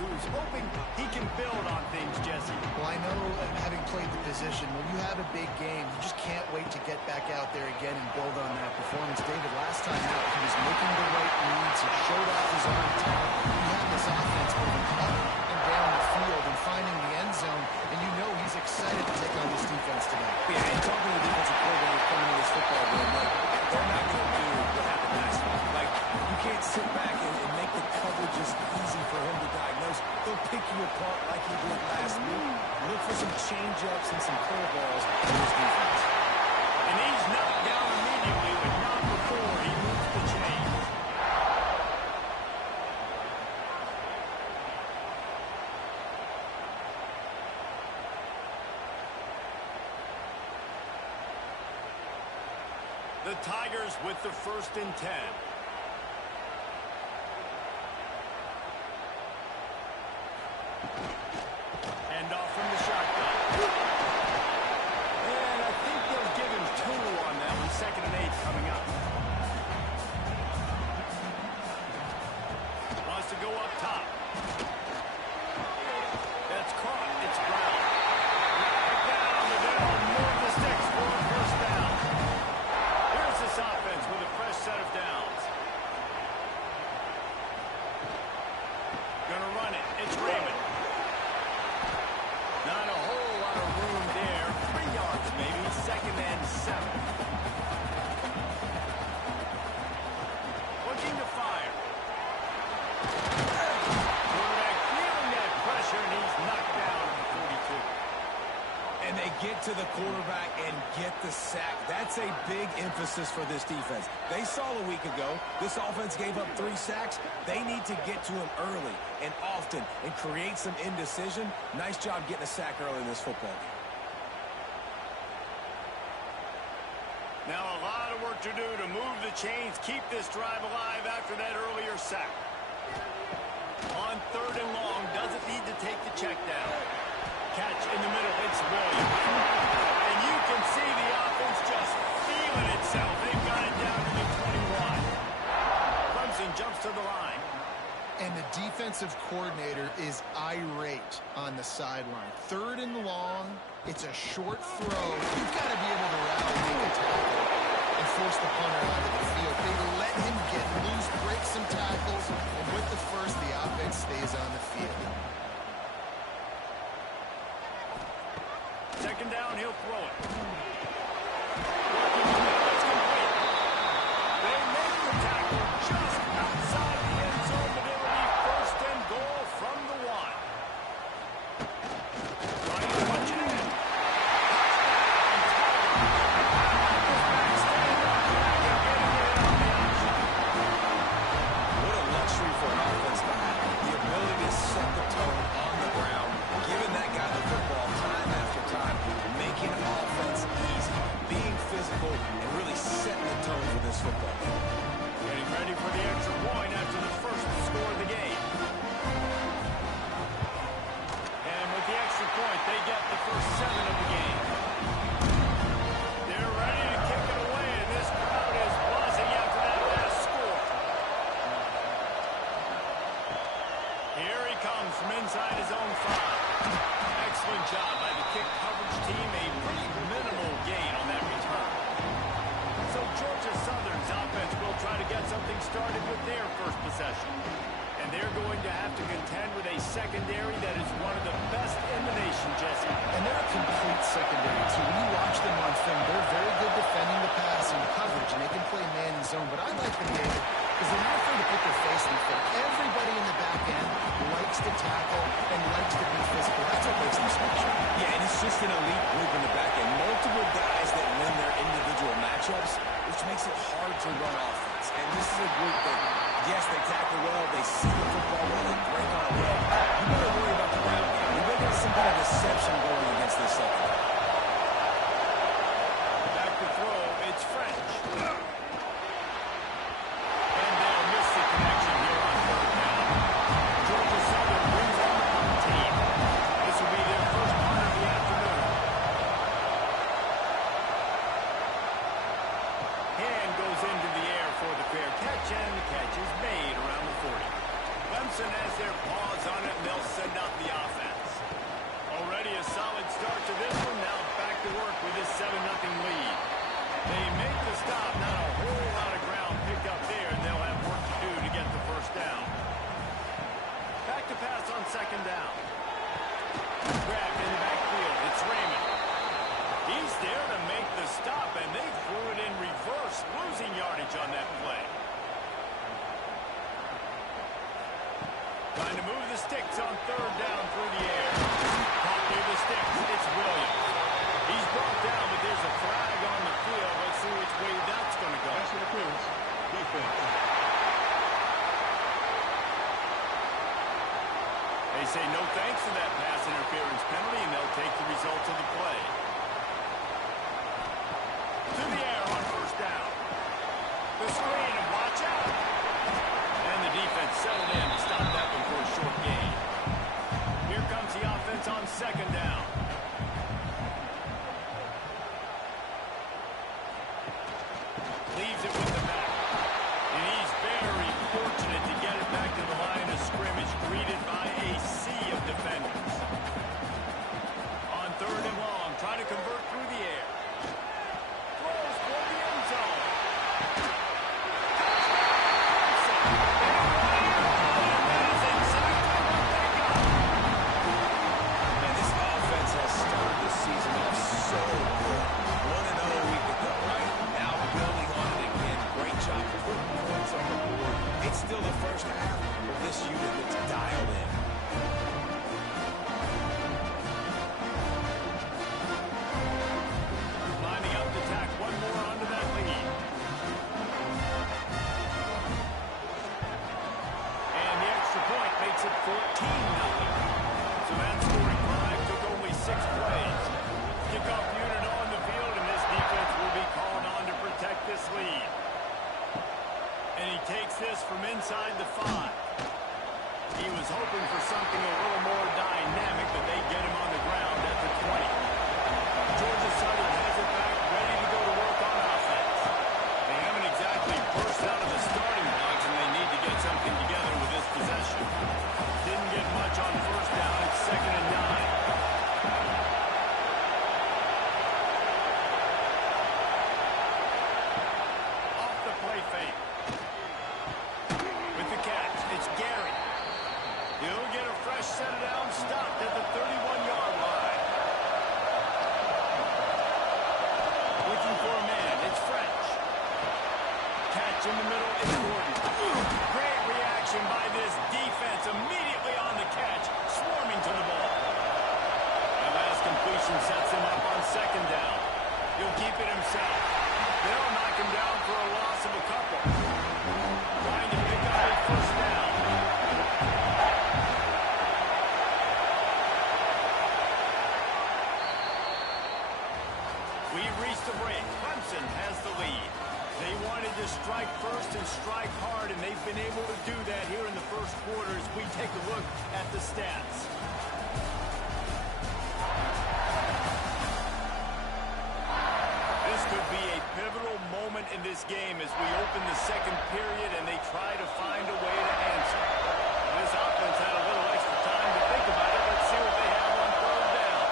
who's hoping he can build on things, Jesse. Well, I know, having played the position, when you have a big game, you just can't wait to get back out there again and build on that performance. David, last time out, he was making the right reads. He showed off his own talent. He had this offense moving up and down the field and finding the end zone, and you know he's excited to take on this defense today. Yeah, and talking to the defensive coordinator coming into this football game, like, they're not going to do what happened last week. Like, you can't sit back and make the coverages easy for him to diagnose. He'll pick you apart like he did last week. Look for some change-ups and some curveballs in his defense. And he's knocked down immediately, but not before he moves the chains. The Tigers with the 1st and 10. Hand off from the shotgun. And I think they'll give him 2 on that one. 2nd and 8 coming up. Wants to go up top. That's caught. It's Brown. Right down the middle. Move the sticks for a 1st down. Here's this offense with a fresh set of downs. Gonna run it. It's Raymond. Not a whole lot of room there. 3 yards maybe. 2nd and 7. Looking to fire. Quarterback feeling that pressure, and he's knocked down at the 42. And they get to the quarterback and get the sack. That's a big emphasis for this defense. They saw a week ago, this offense gave up 3 sacks. They need to get to him early and often and create some indecision. Nice job getting a sack early in this football game. Now a lot of work to do to move the chains, keep this drive alive after that earlier sack. On 3rd and long, doesn't need to take the check down. Catch in the middle, it's Williams. And you can see the offense just feeling itself. They've got it down to the 21. Clemson jumps to the line. And the defensive coordinator is irate on the sideline. 3rd and long, it's a short throw. You've got to be able to rally, make a tackle, and force the punter onto the field. They let him get loose, break some tackles, and with the 1st, the offense stays on the field. 2nd down, he'll throw it. They make the tackle just outside the end zone, but it'll be 1st and goal from the 1. Trying to punch it in. What a luxury for an offense to have. The ability to set the tone on the ground, giving that guy the football time after time, making offense easy, being physical, and really setting the tone for this football game. Getting ready for the extra point after the 1st score of the game. And with the extra point, they get the first 7 of the game. They're ready to kick it away, and this crowd is buzzing after that last score. Here he comes from inside his own 5. Excellent job by the kick coverage team. A pretty minimal gain on that return. So Georgia Southern's offense will try to get something started with their 1st possession. And they're going to have to contend with a secondary that is one of the best in the nation, Jesse. And they're a complete secondary, too. When you watch them on film, they're very good defending the pass and coverage, and they can play man and zone. But I like them, David, because they're not afraid to put their face in the field. Everybody in the back end likes to tackle and likes to be physical. That's what makes them special. Yeah, and it's just an elite group in the back end. Multiple guys that win their individual matchups, which makes it hard to run offense. And this is a group that, yes, they tackle well, they see the football well, they break on it well. You better worry about the ground game. You better have some kind of deception going against this secondary. Back to throw, it's French. And they'll miss the connection here on 3rd down. Georgia Southern brings on the punt team. This will be their first punt of the afternoon. Hand goes into the air for the fair catch, and the catch is made around the 40. Clemson has their paws on it, and they'll send out the offense. Already a solid start to this one. Now back to work with this 7-0 lead. They make the stop. Not a whole lot of ground picked up there, and they'll have work to do to get the first down. Back to pass on second down. Grabbed in the backfield. It's Raymond. He's there to make the stop, and they threw it in reverse, losing yardage on that play. Trying to move the sticks on third down through the air. Caught near the sticks. It's Williams. He's brought down, but there's a flag on the field. Let's see which way that's going to go. Pass interference. Defense. They say no thanks to that pass interference penalty, and they'll take the results of the play. To the air on first down. The screen, and watch out. And the defense settled in to stop that one for a short gain. Here comes the offense on second down. Leaves it with the back. And he's very fortunate to get it back to the line of scrimmage, greeted by a sea of defenders. On third and long, trying to convert through the air. Throws for the end zone. And this offense has started the season off so good. 1-0 a week ago, right? Now building on it again. Great job putting points on the board. It's still the first half, but this unit looks dialed in. Lining up to tack one more onto that lead. And the extra point makes it 14-0. So that scoring drive took only 6 plays. Kickoff unit on the field, and this defense will be called on to protect this lead. And he takes this from inside the 5. He was hoping for something a little more dynamic, but they get him on the ground at the 20. Georgia Southern has it back, ready to go to work on offense. They haven't exactly burst out of the starting blocks, and they need to get something together with this possession. Didn't get much on first down. It's 2nd and 9. Off the play fake. With the catch, it's Gary. He'll get a fresh set down, stopped at the 31-yard line. Looking for a man, it's French. Catch in the middle, it's Gordon. Great reaction by this defense, immediately on the catch, swarming to the ball. That last completion sets him up on second down. He'll keep it himself. They'll knock him down for a loss of a couple. Trying to pick up a first down. We've reached the break. Clemson has the lead. They wanted to strike first and strike hard, and they've been able to do that here in the first quarter as we take a look at the stats. This could be a pivotal moment in this game as we open the second period and they try to find a way to answer. This offense had a little extra time to think about it. Let's see what they have on third down.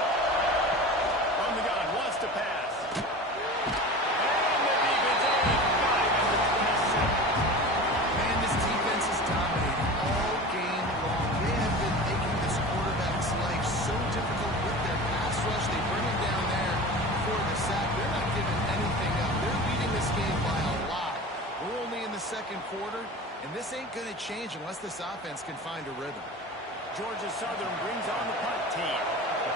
From the gun, wants to pass. And the defense got him at the 27. Man, this defense is dominating all game long. They have been making this quarterback's life so difficult with their pass rush. They bring him down there for the sack. They're not giving anything up. They're leading this game by a lot. We're only in the second quarter, and this ain't going to change unless this offense can find a rhythm. Georgia Southern brings on the punt team.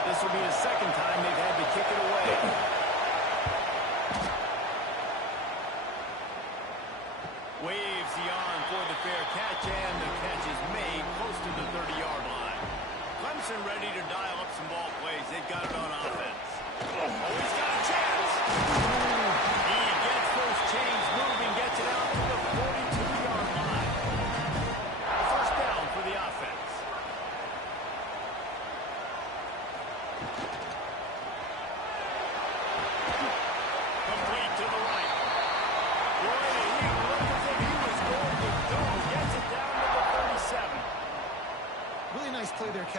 This will be the second time they've had to kick it away. Waves the arm for the fair catch, and the catch is made close to the 30-yard line. Clemson ready to dial up some ball plays. They've got it on offense. Oh, he's got a chance. He gets those chains moving, gets it out to the 42-yard line. First down for the offense.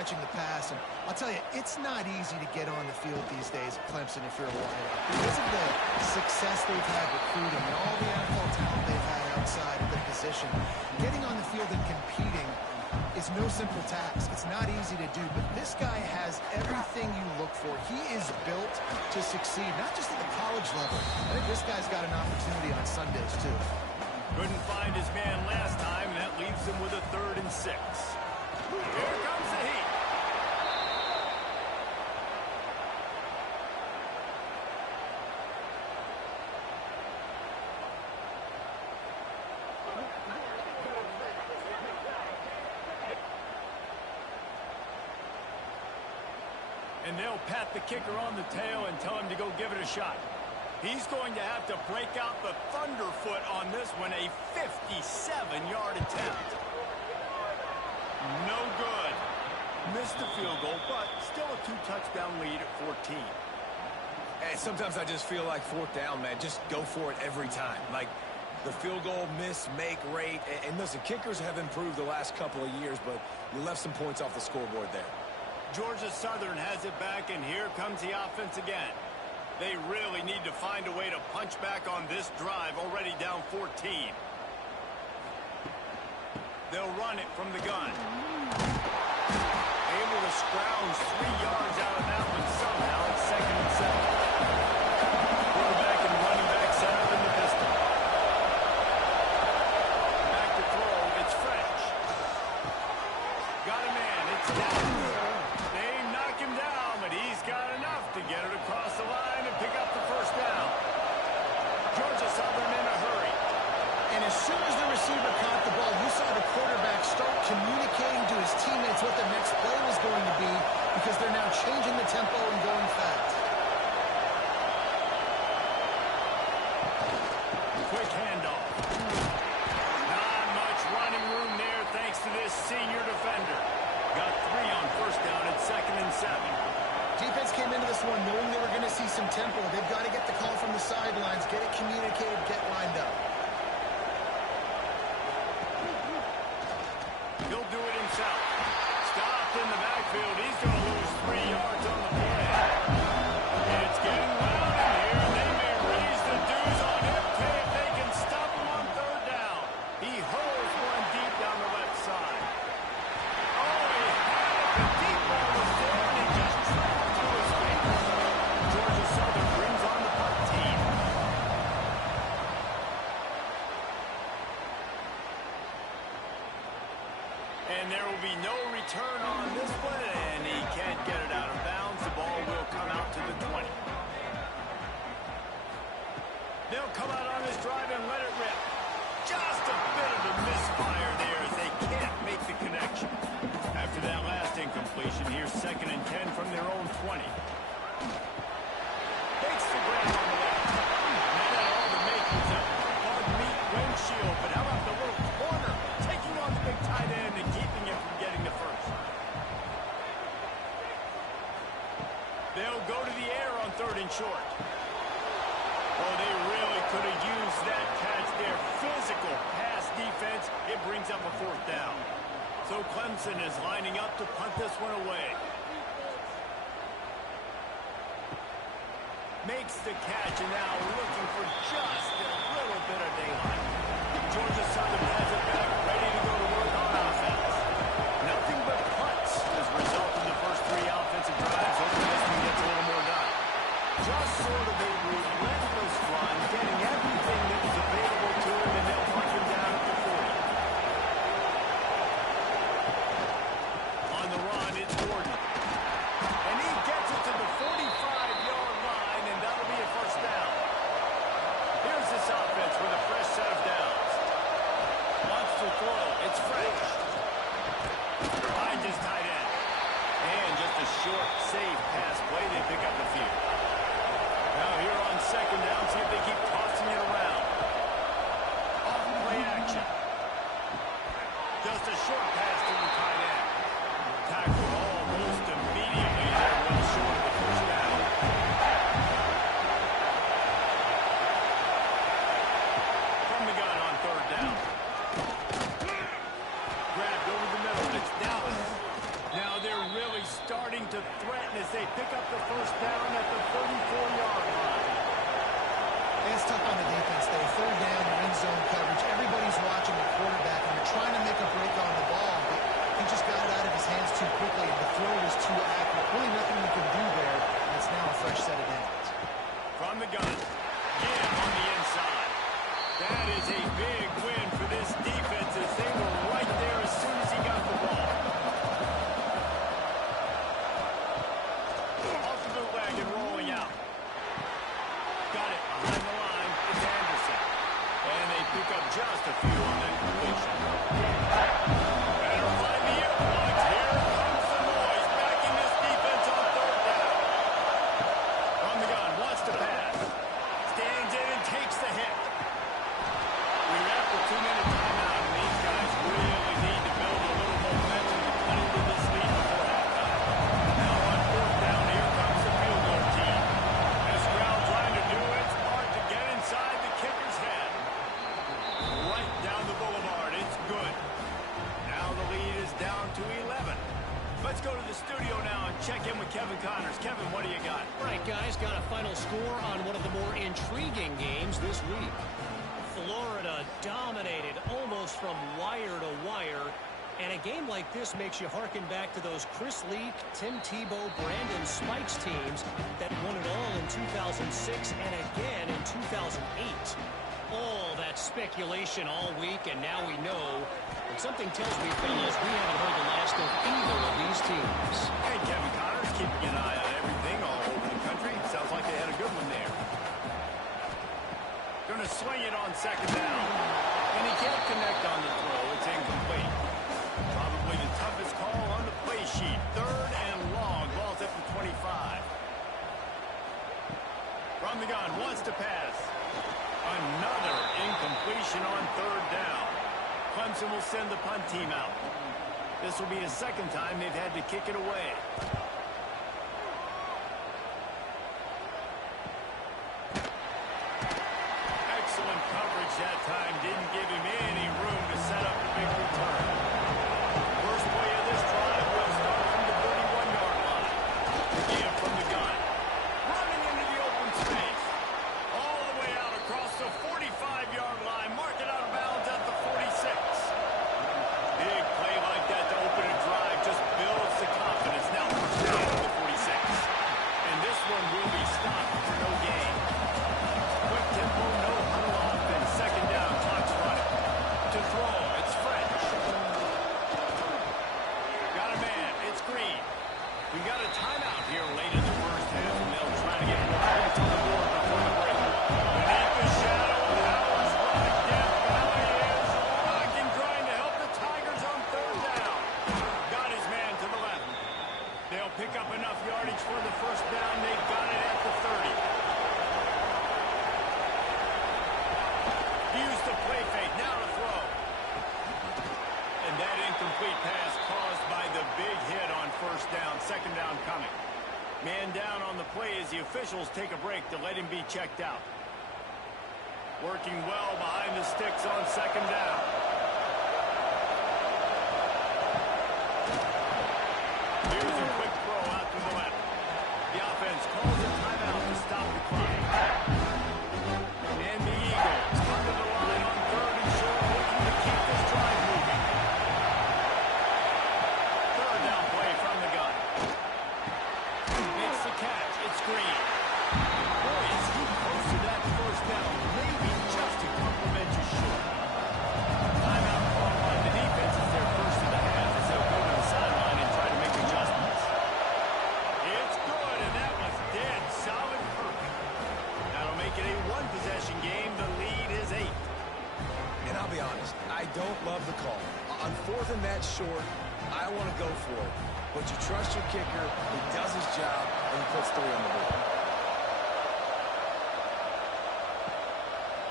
catching the pass. And I'll tell you, it's not easy to get on the field these days at Clemson if you're a wideout. Because of the success they've had recruiting and all the NFL talent they've had outside of the position, getting on the field and competing is no simple task. It's not easy to do, but this guy has everything you look for. He is built to succeed, not just at the college level. I think this guy's got an opportunity on Sundays, too. Couldn't find his man last time, and that leaves him with a 3rd and 6. Here comes the heat. And they'll pat the kicker on the tail and tell him to go give it a shot. He's going to have to break out the thunderfoot on this one, a 57-yard attempt. No good. Missed the field goal, but still a 2-touchdown lead at 14. Hey, sometimes I just feel like 4th down, man. Just go for it every time. Like the field goal miss, make rate. And listen, kickers have improved the last couple of years, but you left some points off the scoreboard there. Georgia Southern has it back, and here comes the offense again. They really need to find a way to punch back on this drive, already down 14. They'll run it from the gun. Able to scrounge 3 yards out of that one somehow. It's 2nd and 7. Quarterback and running back set up in the pistol. Back to throw. It's French. Got a man. It's down. They knock him down, but he's got enough to get it across the line and pick up the 1st down. Georgia Southern in a hurry. And as soon as the receiver caught the ball, you saw the quarterback start communicating to his teammates what the next play was going to be, because they're now changing the tempo and going fast. Quick handoff. Not much running room there thanks to this senior defender. Got 3 on 1st down at 2nd and 7. Defense came into this one knowing they were going to see some tempo. They've got to get the call from the sidelines, get it communicated, get lined up. He'll do it himself. Stopped in the backfield. He's going to lose 3 yards on the play. It's getting loud in here. They may raise the dues on him if they can stop him on 3rd down. He hurls one deep down the left side. Oh, he had it. The deep ball was there, and he just traveled to his feet. Georgia Southern brings on the punt team. And there will be no return on this one, and he can't get it out of bounds. The ball will come out to the 20. They'll come out on this drive and let it rip. Just a bit of a misfire there as they can't make the connection. After that last incompletion, here's 2nd and 10 from their own 20. Takes the grab on the left. Now that all the makings of bug meat windshield, but how about the little corner taking on the big tight end and keeping him from getting the 1st? They'll go to the air on 3rd and short. Oh, they really could have used that catch there. Physical pass defense. It brings up a 4th down. So Clemson is lining up to punt this one away. Makes the catch, and now looking for just a little bit of daylight. Georgia Southern has it back, ready to go to work on offense. Nothing but punts as a result of the first 3 offensive drives. Hopefully this one gets a little more done. Just sort of a relentless run, getting everything that was available to him, and they'll mark him down at the 40. On the run, it's Gordon. And he gets it to the 45-yard line, and that'll be a 1st down. Here's this offense with a fresh set of downs. tough on the defense, though. Third down, you're in zone coverage. Everybody's watching the quarterback, and you're trying to make a break on the ball, but he just got it out of his hands too quickly, and the throw was too accurate. Really nothing you can do there, and it's now a fresh set of downs. From the gun, Gibb on the inside. That is a big win for this defense as they were right there as soon as he got the ball. Off the bootleg and rolling out. Got it behind the line. It's Anderson. And they pick up just a few on that completion. Better find the earplugs. Here comes the noise. Backing this defense on third down. From the gun, wants to pass. Stands in and takes the hit. We're at the 2-minute timeout, and these guys really need to build a little momentum to cut into this lead before halftime. Now on fourth down, here comes the field goal team. This crowd trying to do its part to get inside the kicker's head. Right down the boulevard. It's good. Now the lead is down to 11. Let's go to the studio now and check in with Kevin Connors. Kevin, what do you got? All right, guys, got a final score on one of the more intriguing games this week. Florida dominated almost from wire to wire. And a game like this makes you harken back to those Chris Leak, Tim Tebow, Brandon Spikes teams that won it all in 2006 and again in 2008. All that speculation all week, and now we know. And something tells me, fellas, we haven't heard the last of either of these teams. Hey, Kevin Connors, keeping an eye on everything all over the country. Sounds like they had a good one there. Going to swing it on second down. And he can't connect on the throw. It's incomplete. Probably the toughest call on the play sheet. Third and long. Ball's at the 25. From the gun. Wants to pass. Another incompletion on third down. Clemson will send the punt team out. This will be the second time they've had to kick it away. Excellent coverage that time. Didn't give him any room to set up a big return. First play of this drive will start from the 31-yard line. Again from the gun. Running into the open space. All the way out across the 45-yard line. Mark it out of bounds at the 46. Big play like that to open a drive just builds the confidence. Now first down at the 46. And this one will be stopped for no gain. Quick tempo, no huddle offense. Second down, clock's running. To throw, it's French. Got a man, it's Green. We got a timeout here late in the first half, and they'll try to get more points on the board before the break. Beneath the shadow, Howard's running. Death Valley is rocking, trying to help the Tigers on third down. Got his man to the left. They'll pick up enough yardage for the first down. They got it at the 30. Use the play fake, now to throw. And that incomplete pass caused by the big hit on first down. Second down coming. Man down on the play as the officials take a break to let him be checked out. Working well behind the sticks on second down. Here's a quick throw out to the left. The offense calls a timeout to stop the clock. And the Eagles come to the line on third and short, looking to keep this drive moving. Third down play from the gun. Makes the catch. It's Green. Boy, is he close to that first down. Maybe just a compliment to short. Timeout call on the defense is their first of the half as they'll go to the sideline and try to make adjustments. It's good, and that was dead solid perfect. That'll make it a one-possession game. The lead is 8. And I'll be honest, I don't love the call. On fourth and that short, I want to go for it. But you trust your kicker, he does his job, and he puts 3 on the board.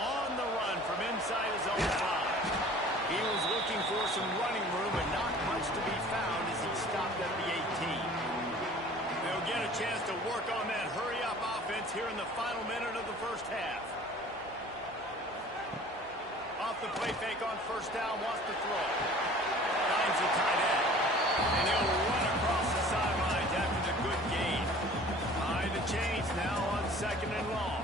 On the run from inside his own 5. He was looking for some running room, and not much to be found as he stopped at the 18. They'll get a chance to work on that hurry-up offense here in the final minute of the first half. Off the play fake on first down, wants to throw. Finds the tight end. And he'll run across the sidelines after the good gain. Behind the chains now on second and long.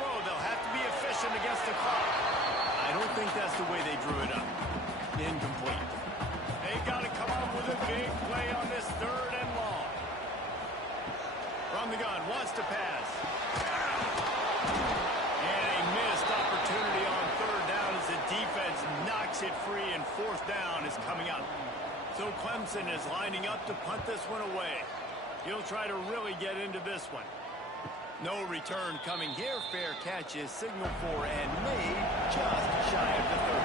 throw. They'll have to be efficient against the clock. I don't think that's the way they drew it up. Incomplete. They got to come up with a big play on this 3rd and long. From the gun, wants to pass. And a missed opportunity on 3rd down as the defense knocks it free, and 4th down is coming up. So Clemson is lining up to punt this one away. He'll try to really get into this one. No return coming here. Fair catch is signaled for and made just shy of the 30.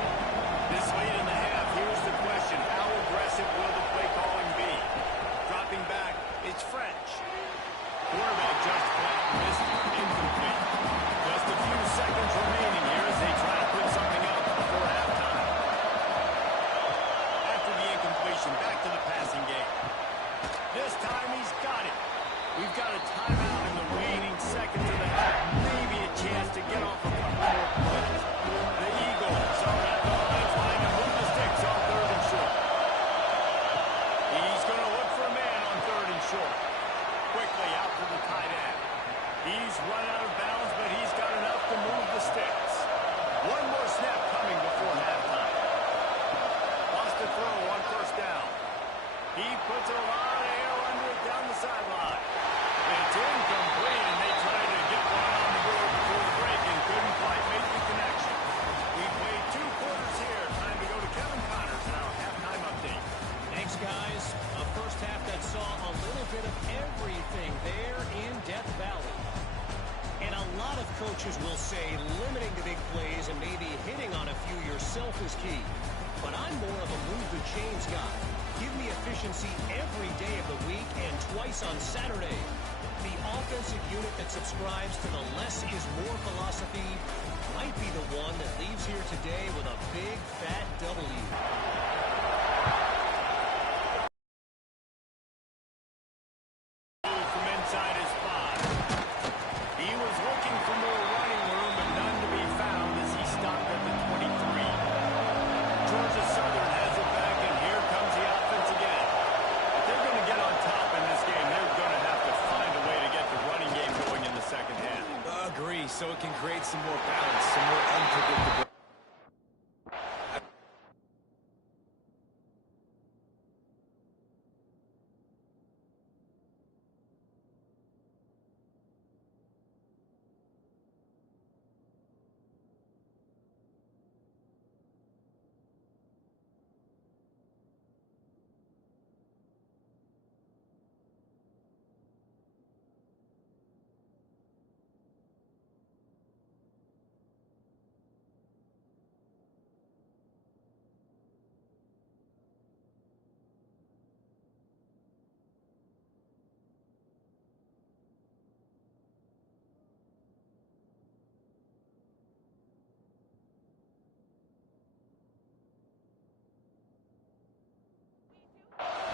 This late in the half, here's the question. How aggressive will the play calling be? Dropping back, it's French. Quarterback just flat missed, incomplete. Just a few seconds remaining here as they try to put something up before halftime. After the incompletion, back to the passing game. This time he's got it. We've got a timeout in the waning seconds of the half. Maybe a chance to get off a couple more plays. The Eagles are at the line trying to move the sticks on 3rd and short. He's going to look for a man on 3rd and short. Quickly out to the tight end. He's run out of bounds, but he's got enough to move the sticks. One more snap coming before halftime. Wants to throw on 1st down. He puts a lot of air under it down the sideline. It's incomplete, and they tried to get one on the board before the break and couldn't quite make the connection. We played 2 quarters here. Time to go to Kevin Connors in our halftime update. Thanks, guys. A first half that saw a little bit of everything there in Death Valley. And a lot of coaches will say limiting the big plays and maybe hitting on a few yourself is key. But I'm more of a move the chains guy. Give me efficiency every day of the week and twice on Saturday. The offensive unit that subscribes to the less is more philosophy might be the one that leaves here today with a big, fat W. From inside his 5. He was looking for more running room, but none to be found as he stopped at the 23. Georgia Southern has it back, and here comes the offense again. If they're going to get on top in this game, they're going to have to find a way to get the running game going in the second half. Agree, so it can create some more balance, some more unpredictability.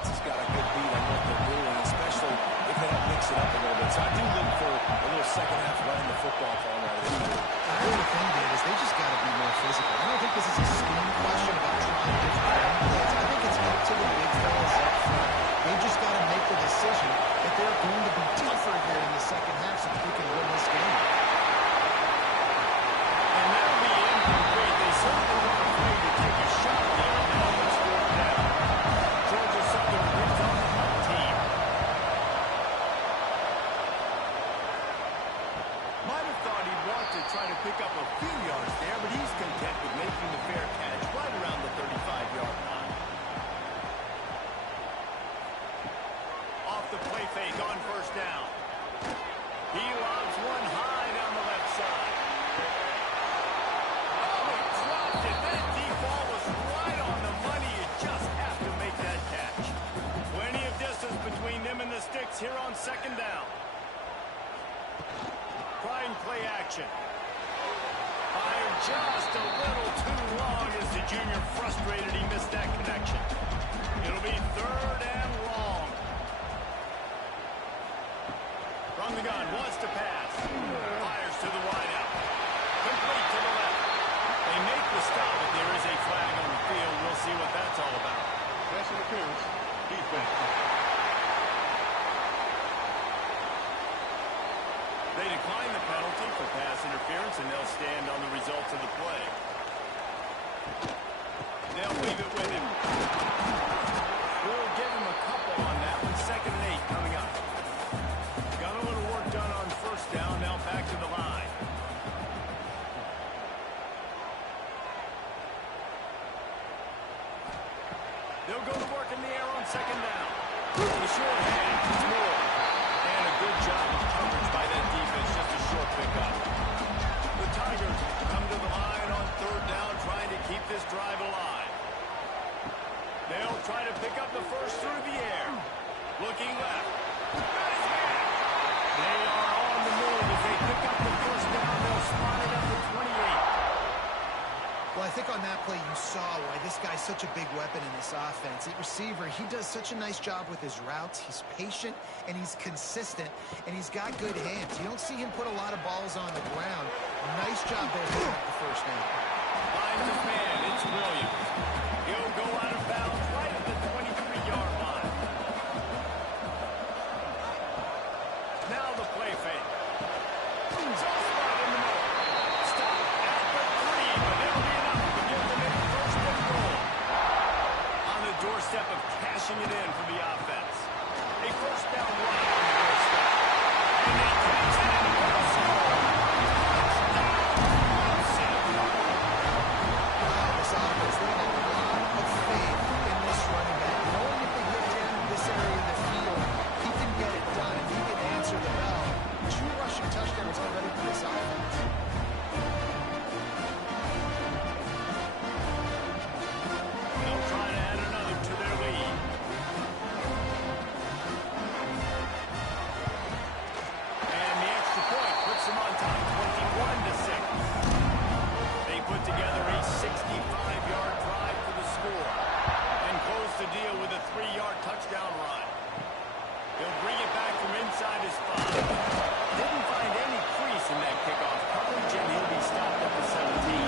He's got a good beat on what they're doing, especially if they don't mix it up a little bit. So I do look for a little second half running the football for them right away. I think the thing, Dave, is they just got to be more physical. I don't think this is a scheme question about trying different running plays. I think it's up to the big fellas up front. They just got to make the decision that they're going to be tougher here in the second half so that we can win this game. And that'll be incomplete. They certainly weren't afraid to take a shot there, and now it's 4th down. Georgia Southern brings on the home team. Might have thought he'd want to try to pick up a few yards there, but he's content with making the fair catch right around the 35-yard line. Off the play fake on 1st down. He lobs one high down the left side. Oh, he dropped it. That deep ball was right on the money. You just have to make that catch. Plenty of distance between them and the sticks here on 2nd down. Trying play action. Fired just a little too long as the junior frustrated he missed that connection. It'll be 3rd and long. From the gun, wants to pass. Fires to the wideout. Complete to the left. They make the stop, but there is a flag on the field. We'll see what that's all about. Pass interference. Defense. They decline the penalty for pass interference. interference, and they'll stand on the results of the play. They'll leave it with him. We'll give him a couple on that one. 2nd and 8 coming up. Got a little work done on first down. Now back to the line. They'll go to work in the air on 2nd down. The short hand, it's more. And a good job of coverage by that defense. Just a short pickup. The Tigers come to the line on 3rd down, trying to keep this drive alive. They'll try to pick up the first through the air. Looking left. Got his man. They are on the move as they pick up the first down. They'll spot it at the 28. Well, I think on that play you saw why this guy's such a big weapon in this offense. At receiver, he does such a nice job with his routes. He's patient, and he's consistent, and he's got good hands. You don't see him put a lot of balls on the ground. Nice job there picking up the first down. Finds his man. It's Williams. He'll go out of bounds right at the 23-yard line. Now the play fake. Just spot in the middle. Stop at the 3, but it'll be enough to give them a first and goal. On the doorstep of cashing it in for the offense. A first down run on the doorstep. And they catch it and go score. This offense, they have a lot of faith in this running back. Knowing if they get him in this area of the field, he can get it done, and he can answer the bell. 2 rushing touchdowns already for this offense. They'll try to add another to their lead. And the extra point puts them on top, 21-6. They put together a 65-yard drive for the score and close the deal with a 3-yard touchdown run. He'll bring it back from inside his 5. Didn't find any crease in that kickoff coverage, and he'll be stopped at the 17.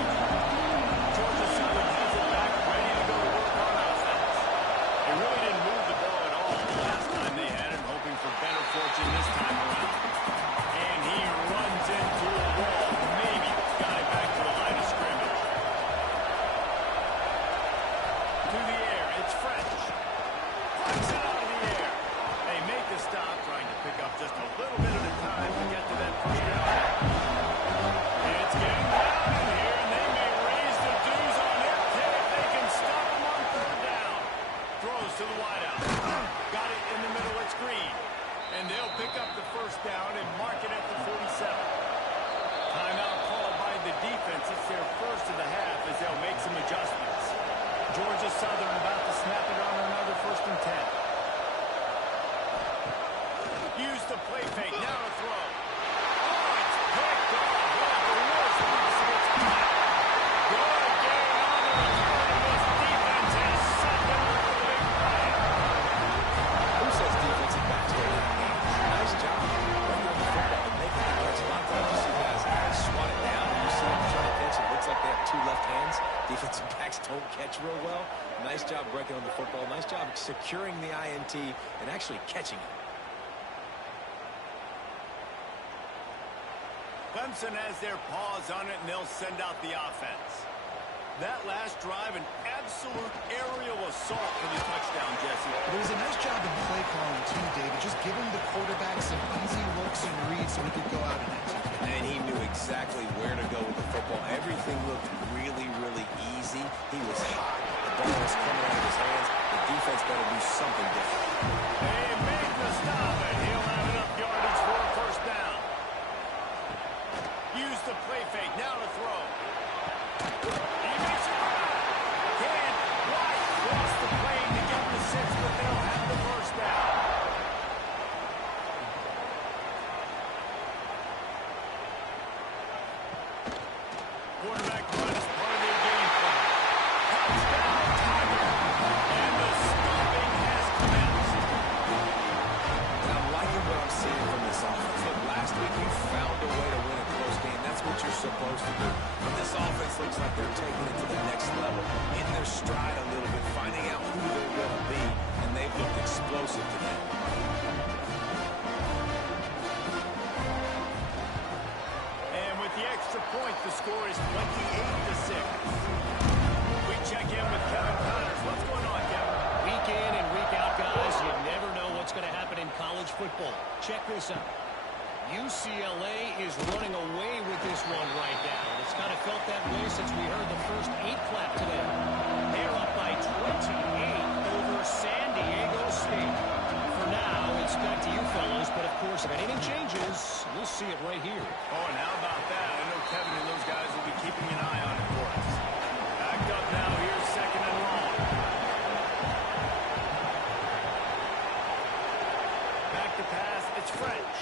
Georgia Southern has it back, ready to go to work on offense. They really didn't move the ball at all the last time they had it, hoping for better fortune this time around. And he runs into a wall. Maybe got it back to the line of scrimmage. To the air, it's French. Punts it out of the air. They make the stop, trying to pick up just a little bit at a time to get to that first down. It's getting down in here, and they may raise the dues on it if they can stop him on 3rd down. Throws to the wideout. Got it in the middle, it's Green. And they'll pick up the first down and mark it at the 47. Timeout called by the defense. It's their first of the half as they'll make some adjustments. Georgia Southern about to snap it on another 1st and 10. Use the play fake. Now to throw. Oh, it's picked off. One of the worst possible time. Good game on the return. This defense has sucked him up a big play. Who says defensive backs go to the game? Nice job. Running on the football and making the catch. A lot of times you see guys swat it down, and you see them trying to catch. It looks like they have 2 left hands. Defensive backs don't catch real well. Nice job breaking on the football. Nice job securing the INT and actually catching it. Clemson has their paws on it, and they'll send out the offense. That last drive, an absolute aerial assault for the touchdown, Jesse. There was a nice job in play calling, too, David. Just giving the quarterback some easy looks and reads so he could go out and execute. And he knew exactly where to go with the football. Everything looked really, really easy. He was hot. The ball was coming out of his hands. The defense better do something different. They make the stop, and he'll have enough yardage for a first down. Use the play fake. Now to throw. He makes it right. Can't quite cross the plane to get the 6, but they'll have the first down. Quarterback run is part of their game plan. Touchdown, Tiger. And the stopping has commenced. And I'm liking what I'm seeing from this offense. Look, last week you found a way to win a close game. That's what you're supposed to do. But this offense looks like they're taking it to the next level, in their stride a little bit, finding out who they're going to be, and they've looked explosive today. And with the extra the score is 28-6. We check in with Kevin Connors. What's going on, Kevin? Week in and week out, guys, you never know what's going to happen in college football. Check this out. UCLA is running away with this one right now. It's kind of felt that way since we heard the first 8 clap today. They're up by 28 over San Diego State. For now, it's back to you fellas, but of course, if anything changes, we'll see it right here. Oh, and how about that? I know Kevin and those guys will be keeping an eye on it for us. Backed up now, here's second and long. Back to pass, it's French.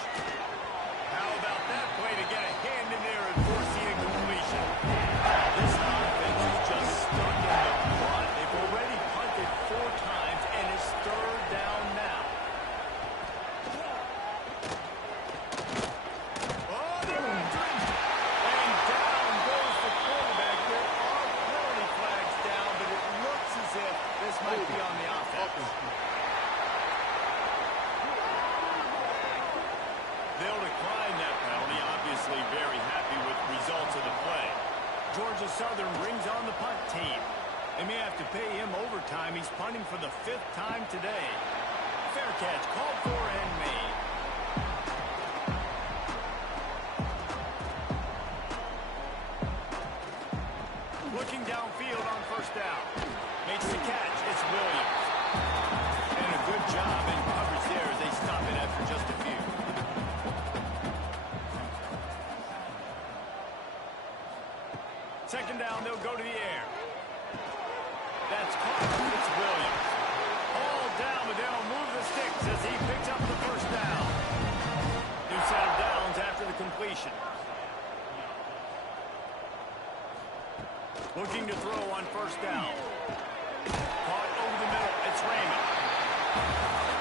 How about that play to get a hand in there and force the incompletion? This offense is just stuck in the run. They've already punted 4 times, and it's 3rd down now. Oh, they're drenched. And down goes the quarterback. There are penalty flags down, but it looks as if this might be on the offense. They'll decline that penalty, obviously very happy with the results of the play. Georgia Southern brings on the punt team. They may have to pay him overtime. He's punting for the 5th time today. Fair catch, called for and made. Looking downfield on 1st down. Makes the catch, it's Williams. And a good job in coverage there as they stop it after just a few. Second down, they'll go to the air. That's caught. It's Williams. All down, but they'll move the sticks as he picks up the 1st down. New set of downs after the completion. Looking to throw on 1st down. Caught over the middle. It's Raymond.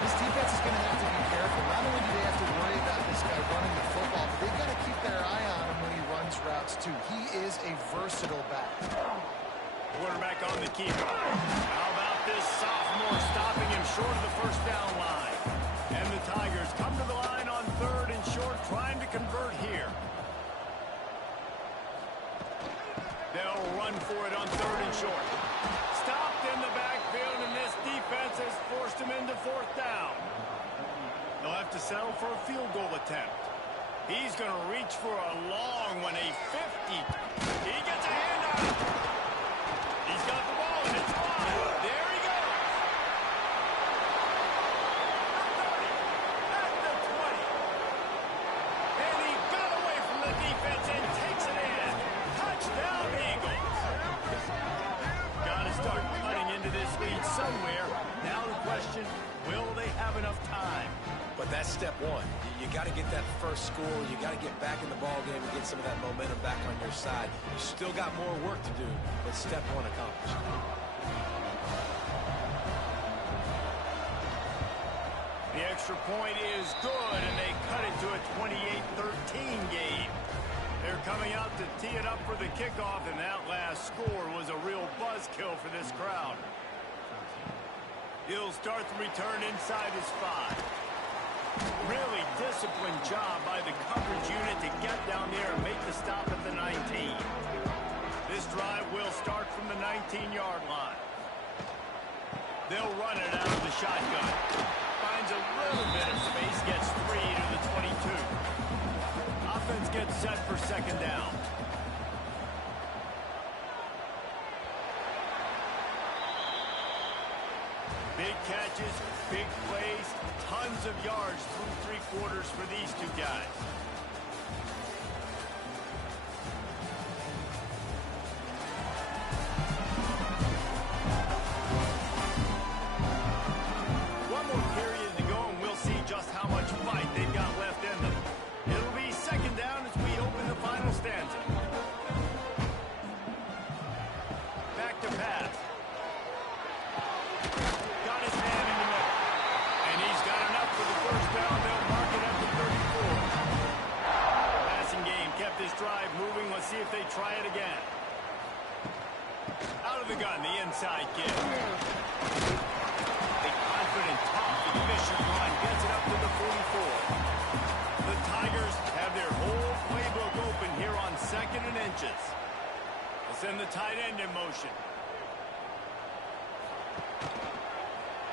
This defense is going to have to be careful. Not only do they have to worry about this guy running the football, but they've got to keep their eye on him when he runs routes, too. He is a versatile back. Quarterback on the keeper. How about this sophomore stopping him short of the 1st down line? And the Tigers come to the line on 3rd and short, trying to convert here. They'll run for it on 3rd and short. Stopped in the backfield, and this defense has forced him into 4th down. They'll have to settle for a field goal attempt. He's going to reach for a long one, a 50. He gets a hand on it. He's got the ball, and it's wide. There he goes. At the 20. And he got away from the defense and takes it in. Touchdown, Eagles. Got to start cutting into this lead somewhere. Now the question, will they have enough time? But that's step one. You got to get that first score. You got to get back in the ball game and get some of that momentum back on your side. You still got more work to do, but step one accomplished. The extra point is good, and they cut it to a 28-13 game. They're coming out to tee it up for the kickoff, and that last score was a real buzzkill for this crowd. He'll start the return inside his 5. Really disciplined job by the coverage unit to get down there and make the stop at the 19. This drive will start from the 19-yard line. They'll run it out of the shotgun. Finds a little bit of space, gets 3 to the 22. Offense gets set for 2nd down. Big catches, big plays, tons of yards through 3 quarters for these 2 guys. One more period to go, and we'll see just how much fight they've got left in them. It'll be 2nd down as we open the final stanza. Back to pass. Got his man in the middle. And he's got enough for the 1st down. They'll mark it at the 34. Passing game kept this drive moving. Let's see if they try it again. Out of the gun, the inside kick. A confident, tough, efficient run gets it up to the 44. The Tigers have their whole playbook open here on 2nd and switches. We'll send the tight end in motion.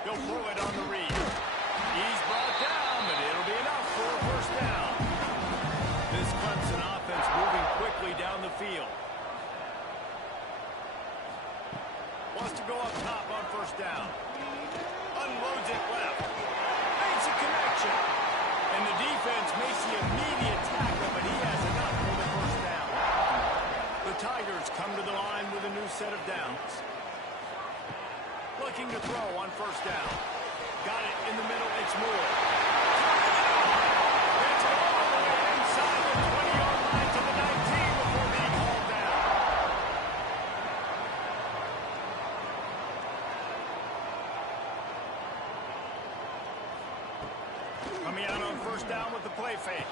He'll throw it on the read. He's brought down, but it'll be enough for a first down. This Clemson offense moving quickly down the field. Wants to go up top on first down. Unloads it left. Makes a connection. And the defense makes the immediate tackle, but he has enough for the first down. The Tigers come to the line with a new set of downs. Looking to throw on first down. Got it in the middle. It's Moore. Gets it all the way inside the 20-yard line to the 19 before being hauled down. Coming out on first down with the play fake.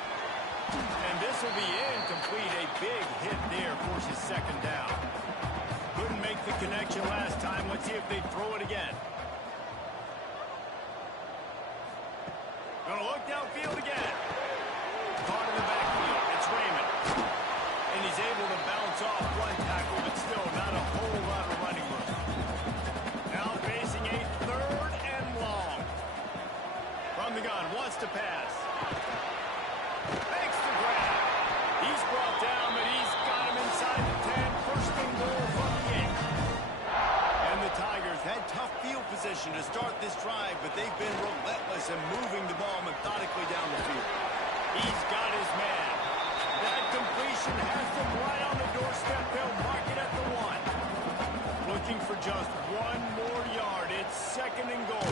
And this will be incomplete. A big hit there forces second down. Couldn't make the connection last time. Let's see if they throw it again. Gonna look downfield again. Caught in the backfield. It's Raymond. And he's able to bounce off one tackle, but still not a whole lot of running room. Now facing a third and long. From the gun, wants to pass. Makes the grab. He's brought down, but he's got him inside the 10. First and goal from the 8. And the Tigers had tough field position to start this drive, but they've been relentless in moving the ball methodically down the field. He's got his man. That completion has them right on the doorstep. They'll mark it at the 1. Looking for just one more yard. It's second and goal.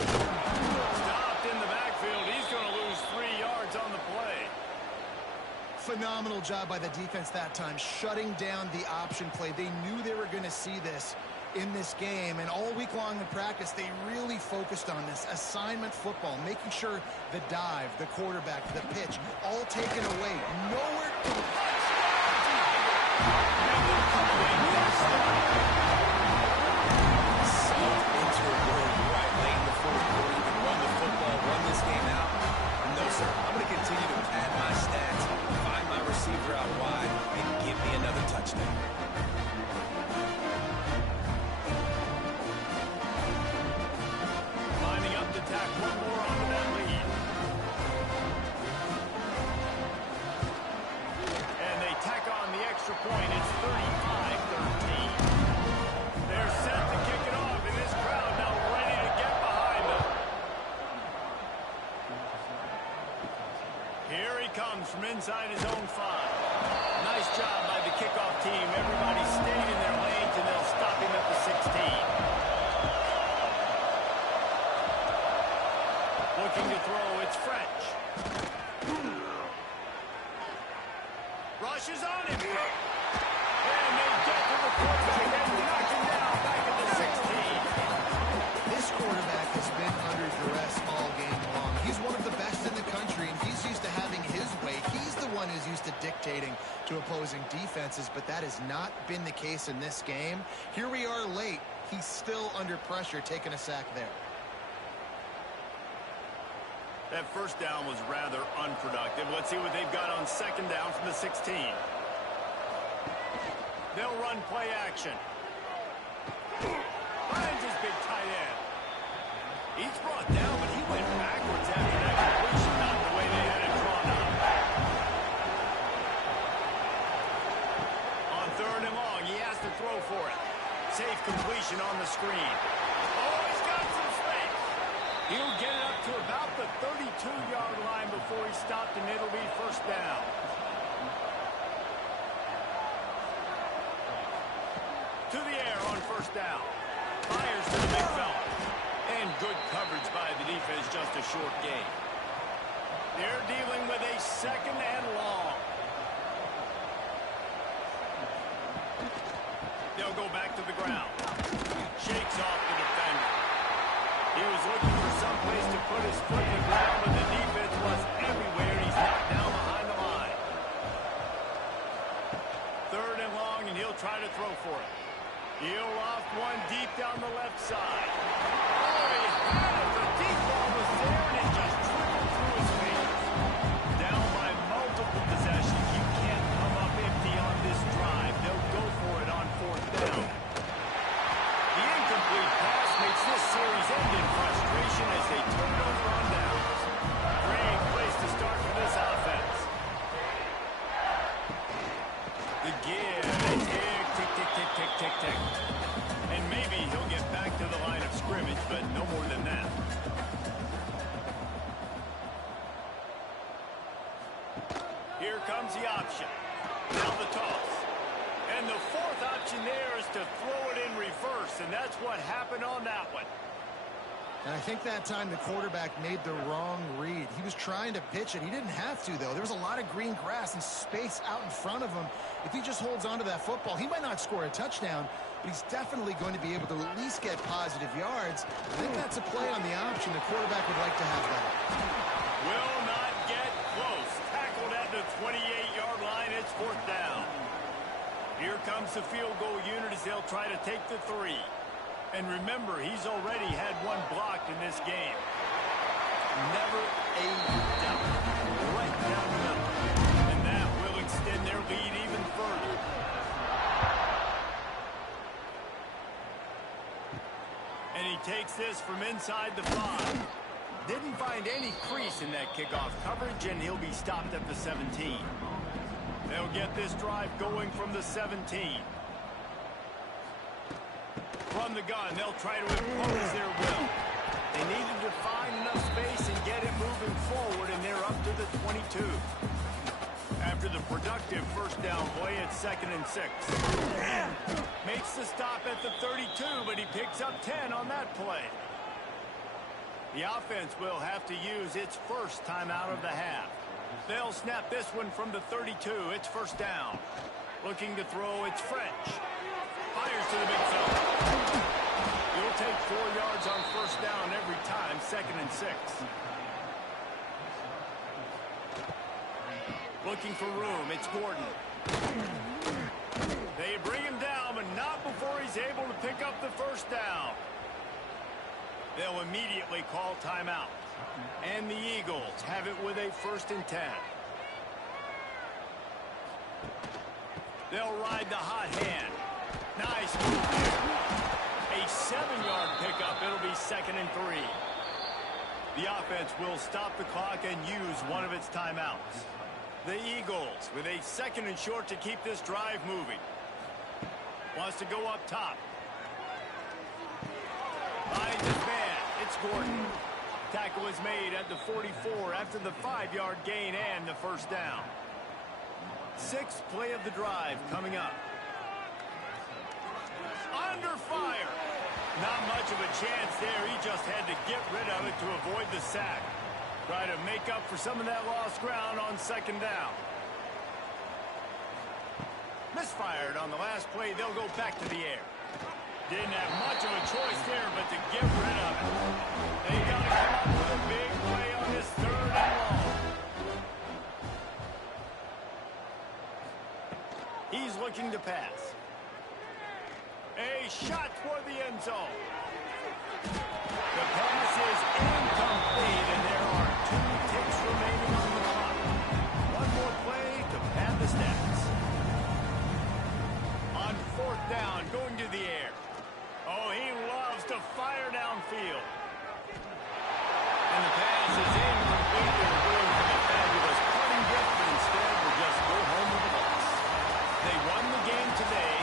Stopped in the backfield. He's going to lose 3 yards on the play. Phenomenal job by the defense that time, shutting down the option play. They knew they were going to see this in this game, and all week long in practice, they really focused on this assignment football, making sure the dive, the quarterback, the pitch, all taken away. Nowhere to touch. Into a world right late in the fourth quarter. You can run the football, run this game out. No, sir. I'm going to continue to pad my stats, find my receiver out wide, and give me another touchdown. Lining up to tack one more onto that lead. And they tack on the extra point. It's 35-13. They're set to kick it off, and this crowd now ready to get behind them. Here he comes from inside his own 5. Nice job by the kickoff team. Everybody stayed in their lanes, and they'll stop him at the 16. Looking to throw, it's French. Rushes on him. And they get to the 14 and knock him down back at the 16. This quarterback has been under duress all game long. He's one of the best in the country, and he's used to having his way. He's the one who's used to dictating to opposing defenses, but that has not been the case in this game. Here we are late. He's still under pressure, taking a sack there. That first down was rather unproductive. Let's see what they've got on second down from the 16. They'll run play action. Finds his big tight end. He's brought down, but he went backwards after that completion, not the way they had it drawn up. On third and long, he has to throw for it. Safe completion on the screen. Oh, he's got some space. He'll get it up to about the 32-yard line before he stopped, and it'll be first down. To the air on first down. Fires to the big fella. And good coverage by the defense, just a short gain. They're dealing with a second and long. They'll go back to the ground. Shakes off the defender. He was looking for some place to put his foot in the ground, but the defense was everywhere. He's knocked down behind the line. Third and long, and he'll try to throw for it. He'll loft one deep down the left side. Oh, he had it. The deep ball was there, and it just trickled through his fingers. Down by multiple possessions. You can't come up empty on this drive. They'll The give. They tick, tick, tick, tick, tick, tick, tick. And maybe he'll get back to the line of scrimmage, but no more than that. Here comes the option. Now the toss. And the fourth option there is to throw it in reverse, and that's what happened on that one. And I think that time the quarterback made the wrong read. He was trying to pitch it. He didn't have to, though. There was a lot of green grass and space out in front of him. If he just holds on to that football, he might not score a touchdown, but he's definitely going to be able to at least get positive yards. I think that's a play on the option. The quarterback would like to have that. Will not get close. Tackled at the 28-yard line. It's fourth down. Here comes the field goal unit as they'll try to take the 3. And remember, he's already had one blocked in this game. Never a doubt. Right down the middle. And that will extend their lead even further. And he takes this from inside the 5. Didn't find any crease in that kickoff coverage, and he'll be stopped at the 17. They'll get this drive going from the 17. From the gun, they'll try to impose their will. They needed to find enough space and get it moving forward, and they're up to the 22. After the productive first down play, it's 2nd and 6. Makes the stop at the 32, but he picks up 10 on that play. The offense will have to use its first timeout of the half. They'll snap this one from the 32. It's first down. Looking to throw, it's French. Fires to the big fella. He'll take 4 yards on first down every time, 2nd and 6. Looking for room, it's Gordon. They bring him down, but not before he's able to pick up the first down. They'll immediately call timeout. And the Eagles have it with a 1st and 10. They'll ride the hot hand. Nice move there. A 7-yard pickup. It'll be 2nd and 3. The offense will stop the clock and use one of its timeouts. The Eagles with a 2nd and short to keep this drive moving. Wants to go up top. Finds his man. It's Gordon. Tackle is made at the 44 after the 5-yard gain and the first down. 6th play of the drive coming up. Under fire. Not much of a chance there. He just had to get rid of it to avoid the sack. Try to make up for some of that lost ground on 2nd down. Misfired on the last play. They'll go back to the air. Didn't have much of a choice there, but to get rid of it. They got to come up with a big play on this 3rd and long. He's looking to pass. A shot toward the end zone. The pass is incomplete, and there are 2 ticks remaining on the clock. One more play to pad the stats. On 4th down, going to the air. Oh, he loves to fire downfield. And the pass is incomplete. They're going for the fabulous cutting gift, but instead will just go home with a loss. They won the game today.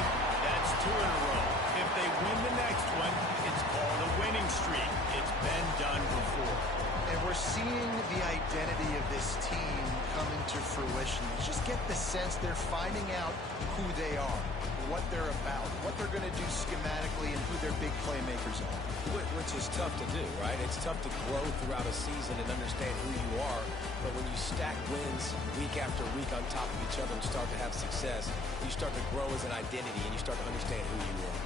That's 2 in a row. If they win the next one, it's called a winning streak. It's been done before. And we're seeing the identity of this team coming to fruition. You just get the sense they're finding out who they are, what they're about, what they're going to do schematically, and who their big playmakers are. Which is tough to do, right? It's tough to grow throughout a season and understand who you are. But when you stack wins week after week on top of each other and start to have success, you start to grow as an identity and you start to understand who you are.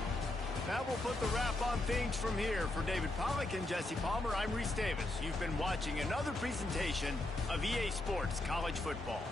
That will put the wrap on things from here. For David Pollack and Jesse Palmer, I'm Reese Davis. You've been watching another presentation of EA Sports College Football.